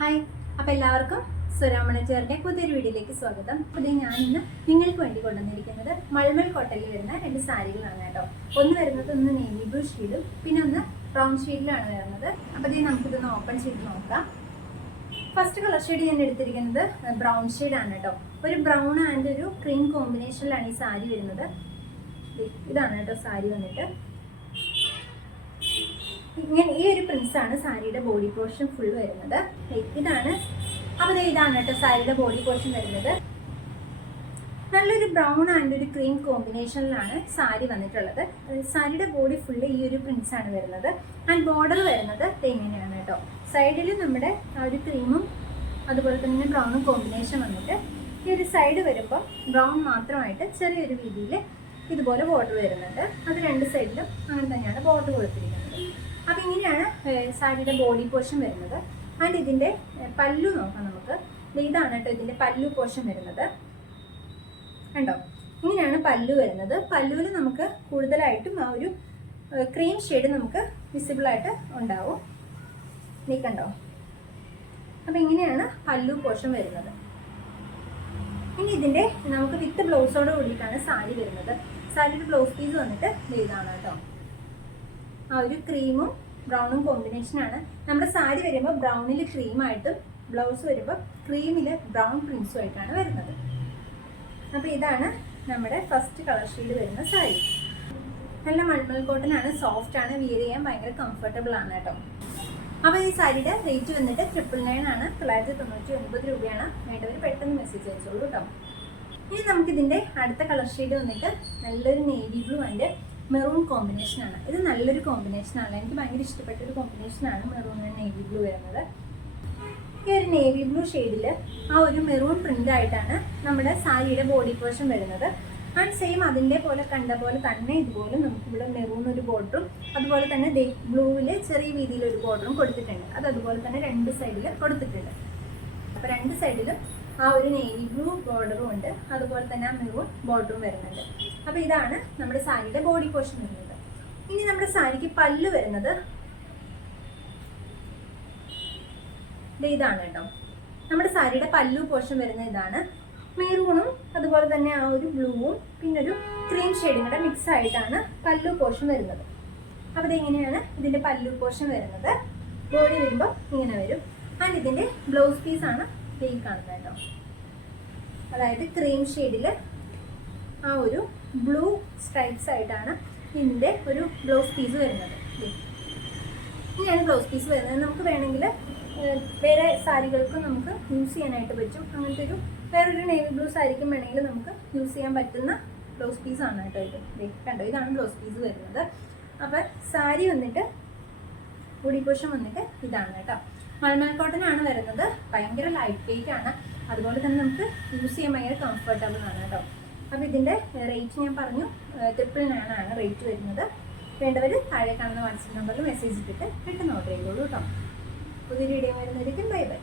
Hi, അപ്പോൾ എല്ലാവർക്കും സുരാമണച്ചേറിൻ്റെ പുതിയൊരു വീഡിയോയിലേക്ക് സ്വാഗതം. അപ്പോൾ ഞാൻ ഇന്ന് നിങ്ങൾക്ക് വേണ്ടി കൊണ്ടുവന്നിരിക്കുന്നത് മൾമൽ കോട്ടണിൽ വരുന്ന 2 സാരികളാണ് കേട്ടോ. ഒന്ന് വരുന്നത് നേവി ബ്ലൂ ഷെയ്ഡും പിന്നെ ഒന്ന് ബ്രൗൺ ഷെയ്ഡിലാണ് വരുന്നത്. അപ്പോൾ നമുക്കിതൊന്ന് ഓപ്പൺ ചെയ്ത് നോക്കാം. ഫസ്റ്റ് കളർ ഷെയ്ഡ് ഞാൻ എടുത്തിരിക്കുന്നത് ബ്രൗൺ ഷെയ്ഡാണ് കേട്ടോ. ഒരു ബ്രൗൺ ആൻഡ് ഒരു ക്രീം കോമ്പിനേഷനിലാണ് ഈ സാരി വരുന്നത്. ഇതാണ് കേട്ടോ സാരി വന്നിട്ട്. ഇങ്ങനെ ഈ ഒരു പ്രിൻസ് ആണ് സാരിയുടെ ബോഡി പോർഷൻ ഫുൾ വരുന്നത്. ഇതാണ് കേട്ടോ സാരിയുടെ ബോഡി പോർഷൻ വരുന്നത്. നല്ലൊരു ബ്രൗൺ ആൻഡ് ഒരു ക്രീം കോമ്പിനേഷനിലാണ് സാരി വന്നിട്ടുള്ളത്. സാരിയുടെ ബോഡി ഫുള്ള് ഈ ഒരു പ്രിൻസ് ആണ് വരുന്നത്. ആൻഡ് ബോർഡർ വരുന്നത് ഇങ്ങനെയാണ് കേട്ടോ. സൈഡിൽ നമ്മുടെ ആ ഒരു ക്രീമും അതുപോലെ തന്നെ ബ്രൗണും കോമ്പിനേഷൻ വന്നിട്ട് ഈ ഒരു സൈഡ് വരുമ്പോൾ ബ്രൗൺ മാത്രമായിട്ട് ചെറിയൊരു രീതിയിൽ ഇതുപോലെ ബോർഡർ വരുന്നുണ്ട്. അത് 2 സൈഡിലും അങ്ങനെ തന്നെയാണ് ബോർഡർ കൊടുത്തിരിക്കുന്നത്. അപ്പം ഇങ്ങനെയാണ് സാരിയുടെ ബോഡി പോർഷൻ വരുന്നത്. ആൻഡ് ഇതിൻ്റെ പല്ലു നോക്കാം നമുക്ക്. ഇതാണ് കേട്ടോ ഇതിൻ്റെ പല്ലു പോർഷൻ വരുന്നത്. കണ്ടോ, ഇങ്ങനെയാണ് പല്ലു വരുന്നത്. പല്ലുവിൽ നമുക്ക് കൂടുതലായിട്ടും ആ ഒരു ക്രീം ഷെയ്ഡ് നമുക്ക് വിസിബിളായിട്ട് ഉണ്ടാവും. നീ കണ്ടോ. അപ്പം ഇങ്ങനെയാണ് പല്ലു പോർഷൻ വരുന്നത്. ഇനി ഇതിൻ്റെ നമുക്ക് വിത്ത് ബ്ലൗസോട് കൂടിയിട്ടാണ് സാരി വരുന്നത്. സാരിയുടെ ബ്ലൗസ് പീസ് വന്നിട്ട് ഇതാണ് കേട്ടോ. ആ ഒരു ക്രീമും ബ്രൗണും കോമ്പിനേഷനാണ്. നമ്മുടെ സാരി വരുമ്പോൾ ബ്രൗണിൽ ക്രീമായിട്ടും ബ്ലൗസ് വരുമ്പോൾ ക്രീമിൽ ബ്രൗൺ പ്രിൻസും ആയിട്ടാണ് വരുന്നത്. അപ്പോൾ ഇതാണ് നമ്മുടെ ഫസ്റ്റ് കളർ ഷെയ്ഡ് വരുന്ന സാരി. നല്ല മൾമൽ കോട്ടൺ ആണ്, സോഫ്റ്റ് ആണ്, വിയർ ചെയ്യാൻ ഭയങ്കര കംഫർട്ടബിൾ ആണ് കേട്ടോ. അപ്പോൾ ഈ സാരിയുടെ റേറ്റ് വന്നിട്ട് 999 ആണ്. 999 രൂപയാണ്. വേണ്ടവർ പെട്ടെന്ന് മെസ്സേജ് അയച്ചോളൂ കേട്ടോ. ഇനി നമുക്കിതിൻ്റെ അടുത്ത കളർ ഷെയ്ഡ് വന്നിട്ട് നല്ലൊരു നേവി ബ്ലൂ ആൻഡ് മെറൂൺ കോമ്പിനേഷനാണ്. ഇത് നല്ലൊരു കോമ്പിനേഷനാണ്. എനിക്ക് ഭയങ്കര ഇഷ്ടപ്പെട്ട ഒരു കോമ്പിനേഷനാണ് മെറൂൺ ആൻഡ് നേവി ബ്ലൂ വരുന്നത്. ഈ ഒരു നേവി ബ്ലൂ ഷെയ്ഡിൽ ആ ഒരു മെറൂൺ പ്രിൻ്റ് ആയിട്ടാണ് നമ്മുടെ സാരിയുടെ ബോഡി പോർഷൻ വരുന്നത്. ആൻഡ് സെയിം അതിൻ്റെ പോലെ കണ്ട പോലെ തന്നെ ഇതുപോലെ നമുക്കിവിടെ മെറൂൺ ഒരു ബോർഡറും അതുപോലെ തന്നെ ബ്ലൂവിൽ ചെറിയ രീതിയിലൊരു ബോർഡറും കൊടുത്തിട്ടുണ്ട്. അത് അതുപോലെ തന്നെ 2 സൈഡിൽ കൊടുത്തിട്ടുണ്ട്. അപ്പോൾ 2 സൈഡിലും ആ ഒരു നേവി ബ്ലൂ ബോർഡറും ഉണ്ട്, അതുപോലെ തന്നെ ആ മെറൂൺ ബോർഡറും വരുന്നുണ്ട്. അപ്പോൾ ഇതാണ് നമ്മുടെ സാരിയുടെ ബോഡി പോർഷൻ വരുന്നത്. ഇനി നമ്മുടെ സാരിക്ക് പല്ല് വരുന്നത് ഇതാണ് കേട്ടോ. നമ്മുടെ സാരിയുടെ പല്ലു പോർഷൻ വരുന്നത് ഇതാണ്. മെറൂണും അതുപോലെ തന്നെ ആ ഒരു ബ്ലൂവും പിന്നെ ഒരു ക്രീം ഷെയ്ഡും കൂടെ മിക്സ് ആയിട്ടാണ് പല്ലു പോർഷൻ വരുന്നത്. അപ്പോൾ ഇതെങ്ങനെയാണ് ഇതിൻ്റെ പല്ലു പോർഷൻ വരുന്നത്. ബോഡി വരുമ്പോൾ ഇങ്ങനെ വരും. ആൻഡ് ഇതിൻ്റെ ബ്ലൗസ് പീസാണ് ഈ കാണുന്നത് കേട്ടോ. അതായത് ക്രീം ഷെയ്ഡിൽ ആ ഒരു ബ്ലൂ സ്ട്രൈപ്സ് ആയിട്ടാണ് ഇതിൻ്റെ ഒരു ബ്ലൗസ് പീസ് വരുന്നത്. ഇങ്ങനെയാണ് ബ്ലൗസ് പീസ് വരുന്നത്. നമുക്ക് വേണമെങ്കിൽ വേറെ സാരികൾക്കും നമുക്ക് യൂസ് ചെയ്യാനായിട്ട് പറ്റും. അങ്ങനത്തെ ഒരു വേറൊരു നേവി ബ്ലൂ സാരിക്കും വേണമെങ്കിൽ നമുക്ക് യൂസ് ചെയ്യാൻ പറ്റുന്ന ബ്ലൗസ് പീസാണ് കേട്ടോ ഇത്. കണ്ടോ, ഇതാണ് ബ്ലൗസ് പീസ് വരുന്നത്. അപ്പം സാരി വന്നിട്ട് ബോഡി പോർഷൻ വന്നിട്ട് ഇതാണ് കേട്ടോ. മൾമൽ കോട്ടൺ ആണ് വരുന്നത്. ഭയങ്കര ലൈറ്റ് വെയിറ്റ് ആണ്, അതുപോലെ തന്നെ നമുക്ക് യൂസ് ചെയ്യാൻ ഭയങ്കര കംഫർട്ടബിൾ ആണ് കേട്ടോ. അപ്പോൾ ഇതിൻ്റെ റേറ്റ് ഞാൻ പറഞ്ഞു 999 ആണ് റേറ്റ് വരുന്നത്. വേണ്ടവർ താഴെ കാണുന്ന വാട്സപ്പ് നമ്പറിൽ മെസ്സേജ് ഇട്ടിട്ട് പെട്ടെന്ന് ഓർഡർ ചെയ്തോളൂ കേട്ടോ. പുതിയ വീഡിയോ വരുന്നതായിരിക്കും. Bye bye.